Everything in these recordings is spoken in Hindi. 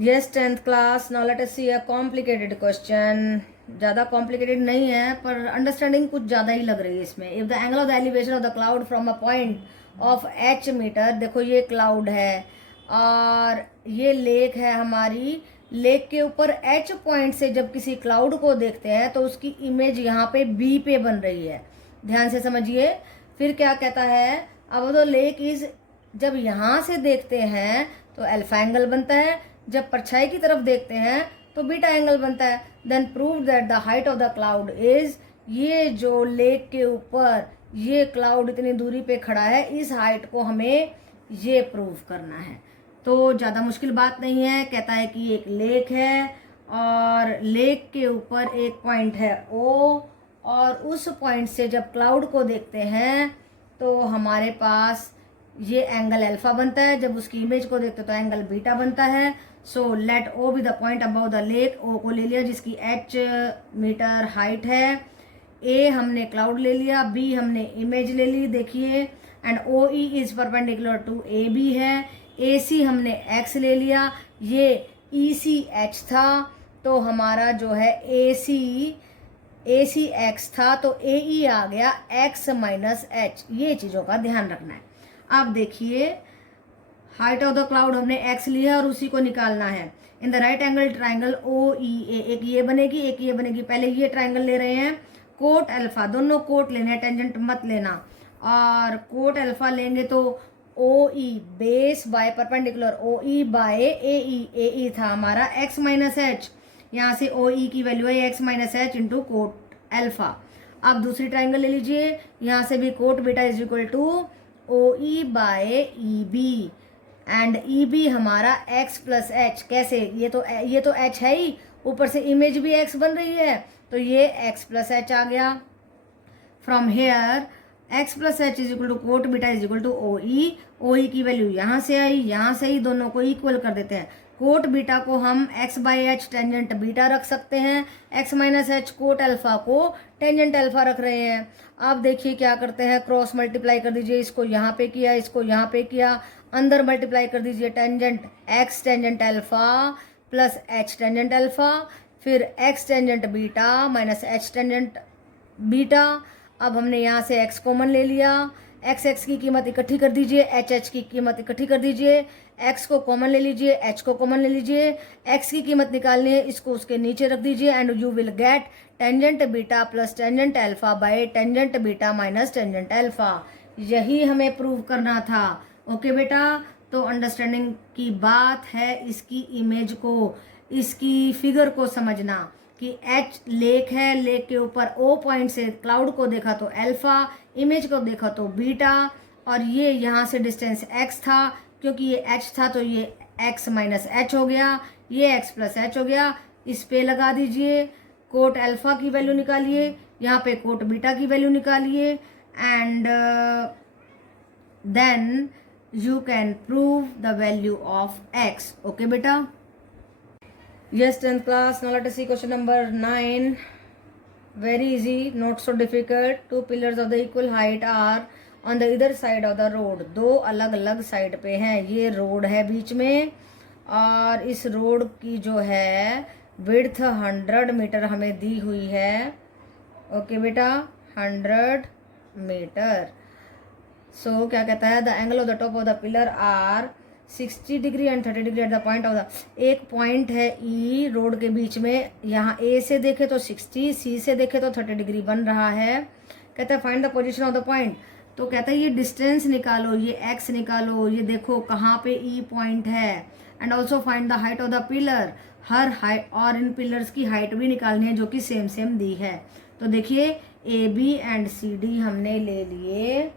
Yes 10th class. Now let us see a complicated question. ज़्यादा कॉम्प्लिकेटेड नहीं है पर अंडरस्टैंडिंग कुछ ज़्यादा ही लग रही है इसमें। If the angle of the elevation of the cloud from a point of h metre, देखो ये क्लाउड है और ये लेक है हमारी। लेक के ऊपर एच पॉइंट से जब किसी क्लाउड को देखते हैं तो उसकी इमेज यहाँ पे बी पे बन रही है। ध्यान से समझिए। फिर क्या कहता है, अब तो लेक इज, जब यहाँ से देखते हैं तो अल्फा एंगल बनता है, जब परछाई की तरफ देखते हैं तो बीटा एंगल बनता है। Then prove that the height of the cloud is, ये जो लेक के ऊपर ये क्लाउड इतनी दूरी पे खड़ा है, इस हाइट को हमें ये प्रूव करना है। तो ज़्यादा मुश्किल बात नहीं है। कहता है कि एक लेक है और लेक के ऊपर एक पॉइंट है ओ, और उस पॉइंट से जब क्लाउड को देखते हैं तो हमारे पास ये एंगल अल्फा बनता है, जब उसकी इमेज को देखते तो एंगल बीटा बनता है। So let O be the point above the lake. O को ले लिया जिसकी एच मीटर हाइट है। ए हमने क्लाउड ले लिया, बी हमने इमेज ले ली, देखिए। And O E is perpendicular to A B है। ए सी हमने एक्स ले लिया, ये ई सी एच था, तो हमारा जो है ए सी एक्स था, तो ए ई आ गया एक्स माइनस एच। ये चीज़ों का ध्यान रखना है। अब देखिए, हाइट ऑफ द क्लाउड हमने एक्स लिया और उसी को निकालना है। In the right angle triangle O E A, एक ये बनेगी एक ये बनेगी। पहले ये ट्राइंगल ले रहे हैं, कोट अल्फा, दोनों कोट लेने हैं, टेंजेंट मत लेना। और कोट अल्फा लेंगे तो O E base by perpendicular O E by A E था हमारा एक्स माइनस एच। यहाँ से ओ ई की वैल्यू है x minus h into cot alpha. अब दूसरी ट्राइंगल ले लीजिए, यहाँ से भी cot beta is equal to O E by E B, and E B हमारा एक्स प्लस एच। कैसे, ये तो एच है ही, ऊपर से इमेज भी एक्स बन रही है, तो ये एक्स प्लस एच आ गया। From here x plus h is equal to cot beta is equal to O E की वैल्यू यहाँ से आई, यहाँ से ही, दोनों को इक्वल कर देते हैं। कोट बीटा को हम x by H tangent beta रख सकते हैं, x minus H coat alpha को टेंजेंट अल्फा रख रहे हैं। अब देखिए क्या करते हैं, क्रॉस मल्टीप्लाई कर दीजिए, इसको यहाँ पे किया, इसको यहाँ पे किया, अंदर मल्टीप्लाई कर दीजिए, tangent x tangent alpha plus h tangent alpha, फिर x tangent beta minus h tangent beta. अब हमने यहाँ से x कॉमन ले लिया, x की कीमत इकट्ठी कर दीजिए, h की कीमत इकट्ठी कर दीजिए, x को कॉमन ले लीजिए, h को कॉमन ले लीजिए, x की कीमत निकालनी है, इसको उसके नीचे रख दीजिए, and you will get tangent beta plus tangent alpha by tangent beta minus tangent alpha. यही हमें प्रूव करना था। ओके बेटा, तो अंडरस्टैंडिंग की बात है इसकी इमेज को, इसकी फिगर को समझना कि एच लेक है, लेक के ऊपर ओ पॉइंट से क्लाउड को देखा तो अल्फा, इमेज को देखा तो बीटा, और ये यहाँ से डिस्टेंस एक्स था, क्योंकि ये एच था तो ये एक्स माइनस एच हो गया, ये एक्स प्लस एच हो गया। इस पे लगा दीजिए, कोट अल्फा की वैल्यू निकालिए, यहाँ पे कोट बीटा की वैल्यू निकालिए, and then you can prove the value of x. Okay बेटा। Yes, 10th class. Now let us see question number 9. Very easy, not so difficult. Two pillars of the equal height are on the either side of the road. दो अलग अलग साइड पे हैं। ये रोड है बीच में, और इस रोड की जो है विड्थ 100 मीटर हमें दी हुई है। ओके बेटा, 100 मीटर। सो क्या कहता है, the angle of the top of the pillar are 60 degree and 30 degree at the point of the, एक पॉइंट है ई रोड के बीच में, यहाँ ए से देखे तो 60, सी से देखे तो 30 डिग्री बन रहा है। कहता है find the position of the point. तो कहता है ये डिस्टेंस निकालो, ये एक्स निकालो, ये देखो कहाँ पे ई पॉइंट है, and also find the height of the pillar. Her height, और इन पिलर्स की हाइट भी निकालनी है जो कि सेम सेम दी है। तो देखिए A B and C D हमने ले लिए,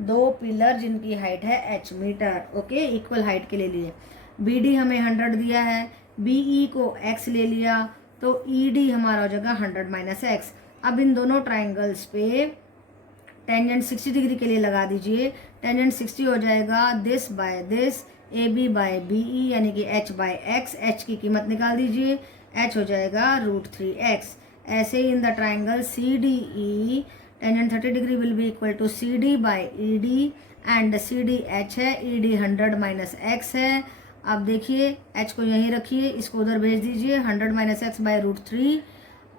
दो पिलर जिनकी हाइट है h metre. Okay, equal height के ले लिए। बी डी हमें 100 दिया है, बी ई को x ले लिया, तो ई डी हमारा हो जाएगा 100 माइनस एक्स। अब इन दोनों ट्राइंगल्स पे टेंजेंट 60 डिग्री के लिए लगा दीजिए, टेंजेंट 60 हो जाएगा this by this, A B by B E, यानी कि h बाय एक्स। h की कीमत निकाल दीजिए, h हो जाएगा √3x। ऐसे ही in the triangle C D E, tangent 30 degree will be equal to C D by E D, and C D h है, ई डी 100 माइनस एक्स है। अब देखिए h को यहीं रखिए, इसको उधर भेज दीजिए, 100 माइनस एक्स बाई रूट 3।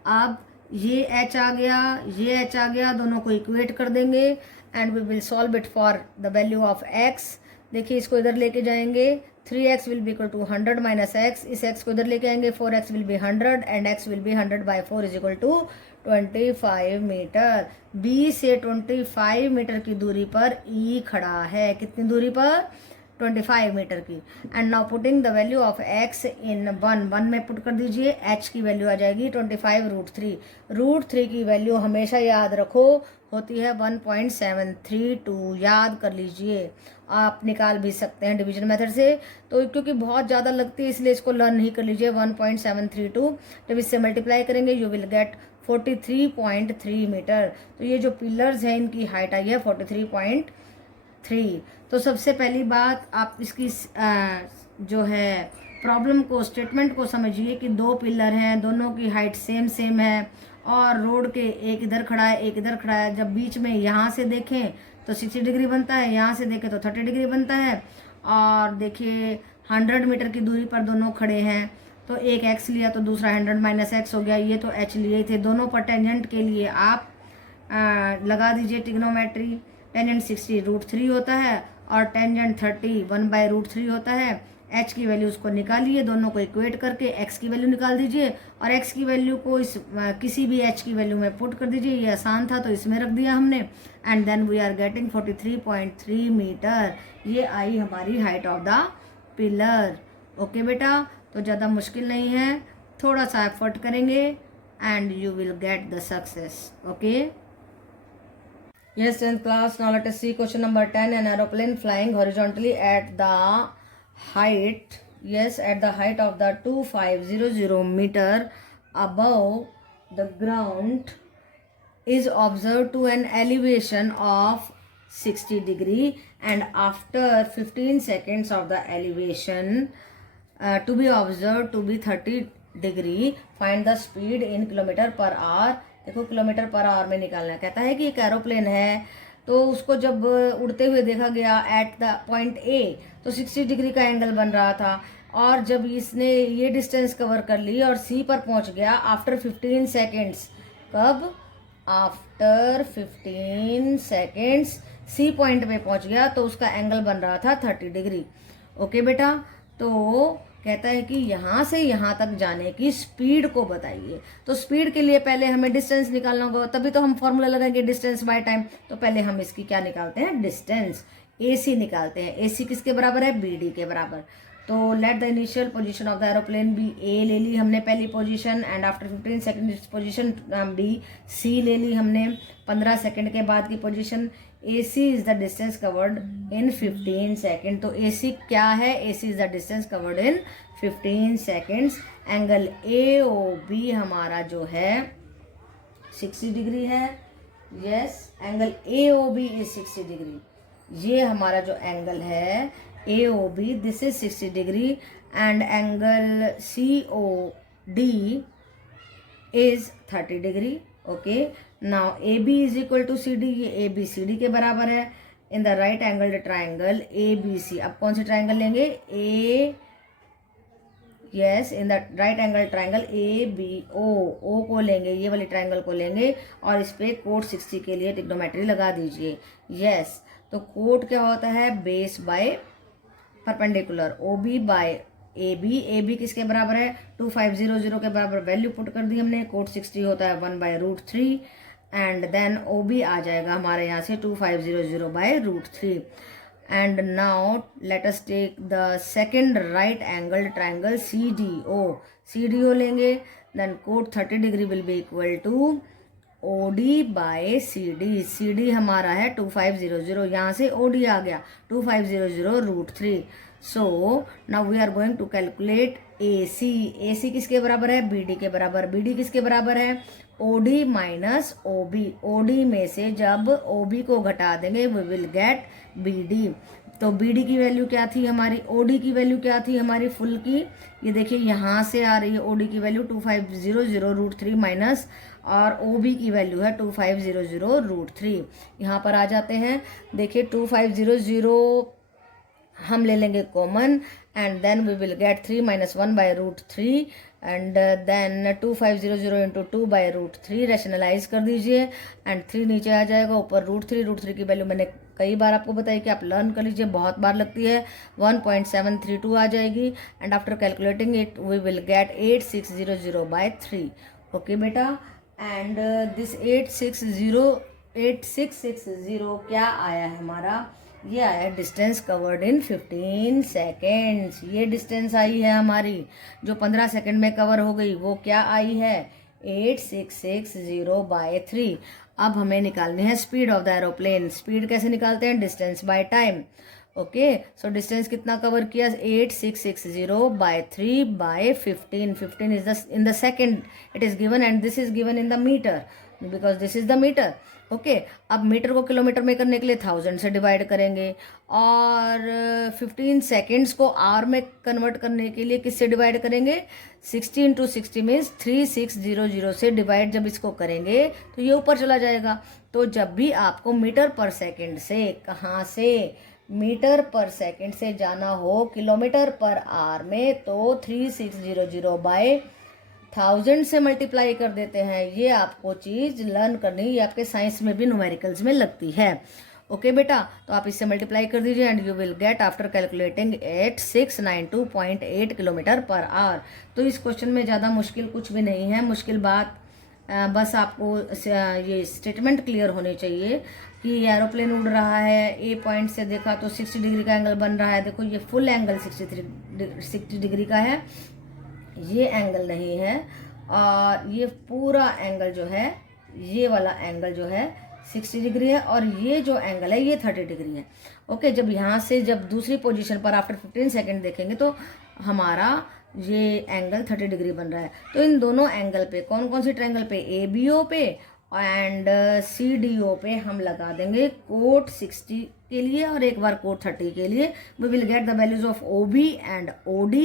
अब ये h आ गया, ये h आ गया, दोनों को इक्वेट कर देंगे and we will solve it for the value of x। देखिए इसको इधर लेके जाएंगे, 3x will be equal to 100 minus x, इस x को इधर लेके आएंगे, 4x will be 100 and x will be 100 by 4 is equal to 25 metre. B से 25 मीटर की दूरी पर E खड़ा है, कितनी दूरी पर? 25 मीटर की। And now putting the value of x इन 1 में पुट कर दीजिए, h की वैल्यू आ जाएगी 25 रूट 3। रूट 3 की वैल्यू हमेशा याद रखो होती है 1.732, याद कर लीजिए। आप निकाल भी सकते हैं डिवीजन मेथड से, तो क्योंकि बहुत ज़्यादा लगती है इसलिए इसको लर्न नहीं कर लीजिए। 1.732 जब इससे मल्टीप्लाई करेंगे यू विल गेट 43.3 मीटर। तो ये जो पिलर्स हैं इनकी हाइट आई है 43.3। तो सबसे पहली बात आप इसकी जो है प्रॉब्लम को, स्टेटमेंट को समझिए कि दो पिलर हैं, दोनों की हाइट सेम है और रोड के एक इधर खड़ा है एक इधर खड़ा है। जब बीच में यहाँ से देखें तो 60 डिग्री बनता है, यहाँ से देखें तो 30 डिग्री बनता है। और देखिए 100 मीटर की दूरी पर दोनों खड़े हैं, तो एक x लिया तो दूसरा 100 माइनस एक्स हो गया, ये तो h लिए थे। दोनों पर टेंजेंट के लिए आप लगा दीजिए ट्रिग्नोमेट्री। टेंजेंट 60 रूट 3 होता है और टेंजेंट 30 1 बाई रूट 3 होता है। h की वैल्यूज को निकालिए, दोनों को इक्वेट करके x की वैल्यू निकाल दीजिए और x की वैल्यू को इस किसी भी h की वैल्यू में पुट कर दीजिए। ये आसान था तो इसमें रख दिया हमने and then we are getting 43.3 metre. ये आई हमारी height of the pillar. Okay बेटा, तो ज़्यादा मुश्किल नहीं है, थोड़ा सा एफर्ट करेंगे and you will get the success. Okay, yes 10th class, now let us see question number 10. An aeroplane flying horizontally at the height, yes, at the height of the 2500 meter above the ground is observed to an elevation of 60 degree and after 15 seconds of the elevation to be observed to be 30 degree, find the speed in kilometer per hour। देखो किलोमीटर पर आवर में निकालना है। कहता है कि एक एरोप्लेन है तो उसको जब उड़ते हुए देखा गया एट द पॉइंट ए तो 60 डिग्री का एंगल बन रहा था और जब इसने ये डिस्टेंस कवर कर ली और सी पर पहुंच गया आफ्टर 15 सेकेंड्स। कब? आफ्टर 15 सेकेंड्स सी पॉइंट पे पहुंच गया तो उसका एंगल बन रहा था 30 डिग्री। ओके बेटा, तो कहता है कि यहाँ से यहाँ तक जाने की स्पीड को बताइए। तो स्पीड के लिए पहले हमें डिस्टेंस निकालना होगा, तभी तो हम फॉर्मूला लगाएंगे डिस्टेंस बाय टाइम। तो पहले हम इसकी क्या निकालते हैं? डिस्टेंस, AC निकालते हैं। AC किसके बराबर है? BD के बराबर। तो let the initial position of the aeroplane be A ले ली हमने पहली position and after 15 second position B C ले ली हमने 15 सेकेंड के बाद की position. AC is the distance covered in 15 seconds। तो AC क्या है? AC is the distance covered in 15 seconds। Angle AOB हमारा जो है 60 डिग्री है। Yes, angle AOB is 60 degree. ये हमारा जो एंगल है AOB, this is 60 degree and angle COD is 30 degree. Okay, now AB is equal to CD, ये AB CD के बराबर है in the right angle triangle ABC। अब कौन सी ट्राइंगल लेंगे? Yes, in the right angle triangle ABO, O को लेंगे, ये वाली ट्राइंगल को लेंगे और इस पे कोड 60 के लिए ट्रिग्नोमेट्री लगा दीजिए। यस, तो कोड क्या होता है? Base by perpendicular, OB by AB। AB किसके बराबर है? 2500 के बराबर वैल्यू पुट कर दी हमने। कोड 60 होता है 1 by root 3 and then OB आ जाएगा हमारे यहाँ से 2500 by root 3। And now let us take the second right angle triangle CDO लेंगे। Then cot 30 degree will be equal to OD by CD हमारा है 2500, यहाँ से OD आ गया 2500 root 3। So now we are going to calculate AC किसके बराबर है? BD के बराबर। BD किसके बराबर है? OD minus OB। OD में से जब OB को घटा देंगे वी विल गेट BD। तो BD की वैल्यू क्या थी हमारी? OD की वैल्यू क्या थी हमारी फुल की? ये देखिए यहाँ से आ रही है OD की वैल्यू 2500 रूट 3 माइनस और OB की वैल्यू है 2500 रूट 3। यहाँ पर आ जाते हैं, देखिए 2500 हम ले लेंगे common and then we will get 3 minus 1 by root 3 and then 2500 into 2 by root 3 rationalise कर दीजिए एंड 3 नीचे आ जाएगा, ऊपर रूट 3 की वैल्यू मैंने कई बार आपको बताई कि आप लर्न कर लीजिए, बहुत बार लगती है, 1.732 आ जाएगी and after calculating it we will get 8600 by 3. Okay बेटा, एंड दिस 8660 क्या आया है हमारा, ये आया डिस्टेंस कवर्ड इन 15 सेकेंड्स. ये डिस्टेंस आई है हमारी जो 15 सेकेंड में कवर हो गई, वो क्या आई है 8660 by 3. अब हमें निकालनी है speed of the aeroplane. Speed कैसे निकालते हैं, distance by time. Okay, so distance कितना कवर किया, 8660 by 3 by 15. 15 is in the second it is given and this is given in the metre because this is the metre. Okay, अब मीटर को किलोमीटर में करने के लिए 1000 से डिवाइड करेंगे और 15 सेकेंड्स को आवर में कन्वर्ट करने के लिए किससे डिवाइड करेंगे, 60 into 60 मीन्स 3600 से डिवाइड जब इसको करेंगे तो ये ऊपर चला जाएगा. तो जब भी आपको मीटर पर सेकेंड से, कहाँ से, मीटर पर सेकेंड से जाना हो किलोमीटर पर आवर में, तो 3600 by 1000 से मल्टीप्लाई कर देते हैं. ये आपको चीज़ लर्न करनी, ये आपके साइंस में भी न्यूमेरिकल्स में लगती है. ओके बेटा, तो आप इससे मल्टीप्लाई कर दीजिए and you will get after calculating 8692.8 kilometre per hour. तो इस क्वेश्चन में ज़्यादा मुश्किल कुछ भी नहीं है. मुश्किल बात बस आपको ये स्टेटमेंट क्लियर होनी चाहिए कि एरोप्लेन उड़ रहा है, ए पॉइंट से देखा तो 60 डिग्री का एंगल बन रहा है. देखो ये फुल एंगल 60 डिग्री का है, ये एंगल नहीं है, और ये पूरा एंगल जो है, ये वाला एंगल जो है 60 डिग्री है और ये जो एंगल है ये 30 डिग्री है. ओके, जब यहाँ से जब दूसरी पोजीशन पर आफ्टर 15 सेकेंड देखेंगे तो हमारा ये एंगल 30 डिग्री बन रहा है. तो इन दोनों एंगल पे, कौन कौन सी ट्रायंगल पे, ABO पे एंड CDO पे हम लगा देंगे कोट 60 के लिए और एक बार कोट 30 के लिए. We will get the values of OB and OD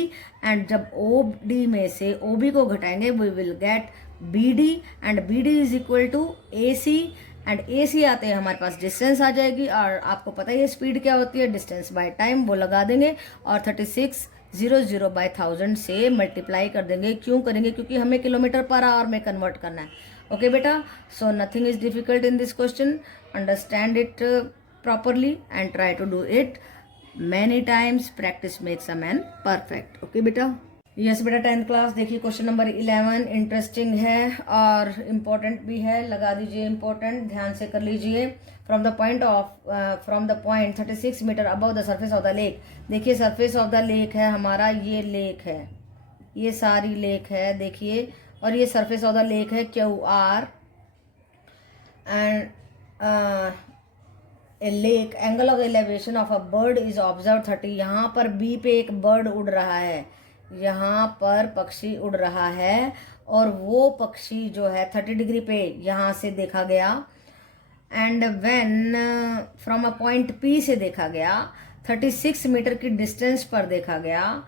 and जब OD में से OB को घटाएंगे we will get BD and BD is equal to AC and AC आते हैं हमारे पास डिस्टेंस आ जाएगी और आपको पता ही है स्पीड क्या होती है, डिस्टेंस बाय टाइम, वो लगा देंगे और 3600 by 1000 से मल्टीप्लाई कर देंगे. क्यों करेंगे, क्योंकि हमें किलोमीटर पर आवर में कन्वर्ट करना है. ओके बेटा, so nothing is difficult in this question. Understand it properly and try to do it many times. Practice makes a man perfect. Okay बेटा, यस बेटा 10th क्लास देखिए क्वेश्चन नंबर 11 इंटरेस्टिंग है और इम्पोर्टेंट भी है. लगा दीजिए इम्पोर्टेंट, ध्यान से कर लीजिए. From the point 36 metre above the surface of the lake. देखिए सरफेस ऑफ द लेक है हमारा, ये लेक है, ये सारी लेक है देखिए, और ये सरफेस ऑफ द लेक है QR and A lake. Angle of elevation of a bird is observe 30. यहाँ पर B पे एक बर्ड उड़ रहा है, यहाँ पर पक्षी उड़ रहा है और वो पक्षी जो है 30 डिग्री पे यहाँ से देखा गया and when from a point P से देखा गया, 36 मीटर की डिस्टेंस पर देखा गया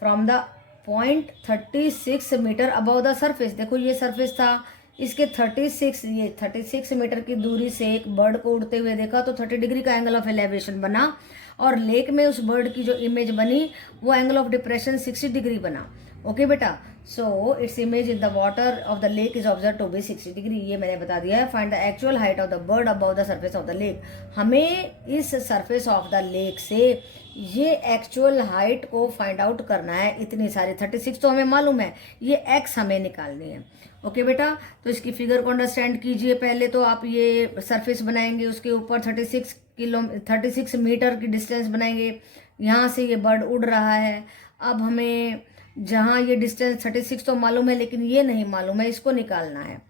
from the point 36 metre above the surface. देखो ये सरफेस था, इसके 36 मीटर की दूरी से एक बर्ड को उड़ते हुए देखा तो 30 डिग्री का एंगल ऑफ एलिवेशन बना और लेक में उस बर्ड की जो इमेज बनी वो एंगल ऑफ डिप्रेशन 60 डिग्री बना. ओके बेटा, so its image in the water of the lake is observe to be 60 degree. ये मैंने बता दिया है. Find the actual height of the bird above the surface of the lake. हमें इस सरफेस ऑफ द लेक से ये एक्चुअल हाइट को फाइंड आउट करना है. इतनी सारी 36 तो हमें मालूम है, ये x हमें निकालनी है. ओके बेटा, तो इसकी फिगर को अंडरस्टैंड कीजिए. पहले तो आप ये सरफेस बनाएंगे, उसके ऊपर 36 मीटर की डिस्टेंस बनाएंगे. यहाँ से ये बर्ड उड़ रहा है. अब हमें जहाँ ये डिस्टेंस 36 तो मालूम है लेकिन ये नहीं मालूम है, इसको निकालना है.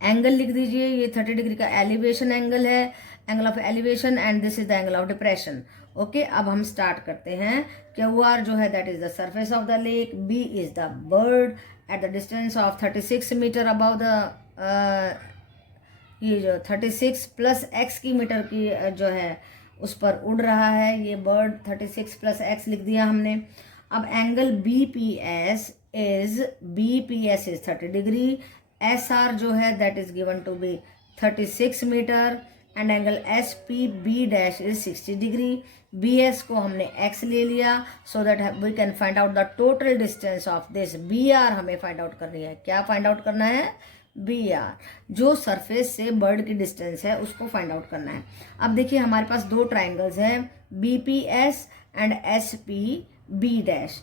एंगल लिख दीजिए, ये 30 डिग्री का एलिवेशन एंगल है, angle of elevation and this is the angle of depression. Okay, अब हम स्टार्ट करते हैं. QR जो है that is the surface of the lake, B is the bird at the distance of 36 metre above the, ये जो 36 प्लस x की मीटर की जो है उस पर उड़ रहा है ये बर्ड. 36 प्लस x लिख दिया हमने. अब angle BPS is 30 degree. SR जो है that is given to be 36 metre and angle S P B dash is 60 degree. B S को हमने x ले लिया so that we can find out the total distance of this. B R हमें फाइंड आउट करनी है। क्या फाइंड आउट करना है? बी आर, जो सरफेस से बर्ड की डिस्टेंस है उसको फाइंड आउट करना है। अब देखिए हमारे पास दो ट्राइंगल्स हैं, B P S and S P B dash.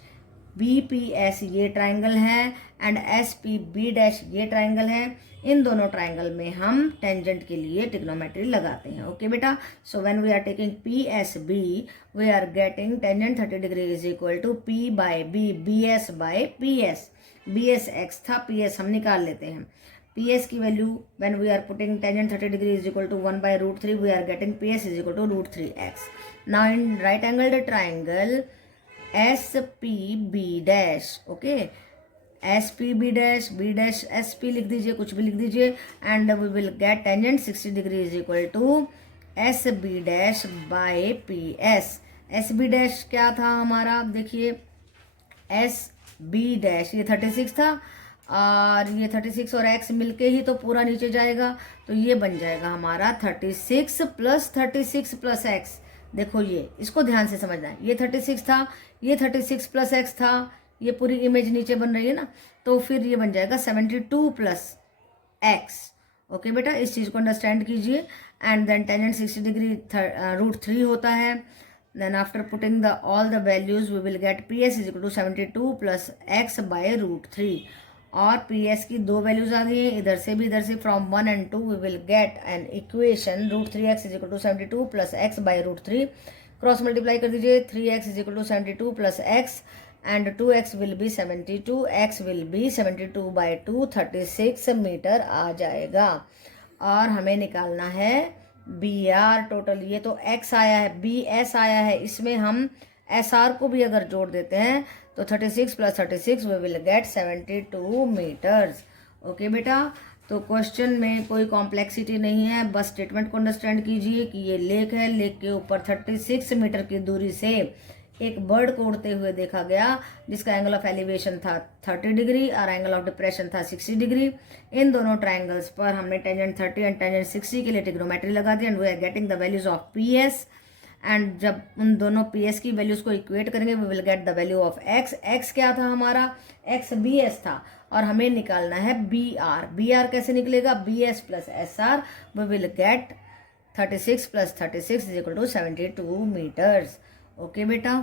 B P S ये ट्राइंगल है and S P B dash ये ट्राइंगल है। इन दोनों ट्राइंगल में हम टेंजेंट के लिए ट्रिग्नोमेट्री लगाते हैं। ओके बेटा, so when we are taking P S B we are getting tangent 30 degree is equal to P by B, B S by P S. B S x था, पी एस हम निकाल लेते हैं। पी एस की value when we are putting tangent 30 degree is equal to 1/√3 we are getting P S is equal to √3x। Now in right angled triangle S P B dash, okay, S P B dash S P लिख दीजिए, कुछ भी लिख दीजिए, and we will get tangent 60 degree is equal to S B dash by P S. S B dash क्या था हमारा? देखिए एस बी डैश ये 36 था और ये 36 और x मिलके ही तो पूरा नीचे जाएगा, तो ये बन जाएगा हमारा 36 प्लस x। देखो ये, इसको ध्यान से समझना है, ये 36 था, ये 36 प्लस x था, ये पूरी इमेज नीचे बन रही है ना, तो फिर ये बन जाएगा 72 प्लस x। ओके बेटा, इस चीज़ को अंडरस्टैंड कीजिए। एंड देन टेंजेंट 60 डिग्री √3 होता है। Then after putting the all the values we will get P S is equal to 72 plus x by √3। और पी एस की दो वैल्यूज आ गई हैं, इधर से भी, इधर से, from 1 and 2 we will get an equation √3x is equal to 72 plus x by √3। Cross multiply कर दीजिए, 3x is equal to 72 plus x and 2x will be 72, x will be 72 by 2, 36 metre आ जाएगा। और हमें निकालना है बी आर टोटल। ये तो x आया है, बी एस आया है, इसमें हम एस आर को भी अगर जोड़ देते हैं तो 36 plus 36 we will get 72 metres. Okay बेटा, तो क्वेश्चन में कोई कॉम्प्लेक्सिटी नहीं है, बस स्टेटमेंट को अंडरस्टैंड कीजिए कि ये लेक है, लेक के ऊपर 36 मीटर की दूरी से एक बर्ड को उड़ते हुए देखा गया जिसका एंगल ऑफ एलिवेशन था 30 डिग्री और एंगल ऑफ डिप्रेशन था 60 डिग्री। इन दोनों ट्राइंगल्स पर हमने टेंजेंट 30 एंड टेंजेंट 60 के लिए ट्रिग्नोमेट्री लगा दी and we are getting the values of p S. And जब उन दोनों पी एस की वैल्यूज को इक्वेट करेंगे we will get the value of x. X क्या था हमारा? एक्स बी एस था और हमें निकालना है बी आर। बी आर कैसे निकलेगा? B S plus S R, we will get 36 plus 36 is equal to 72 metres. Okay बेटा।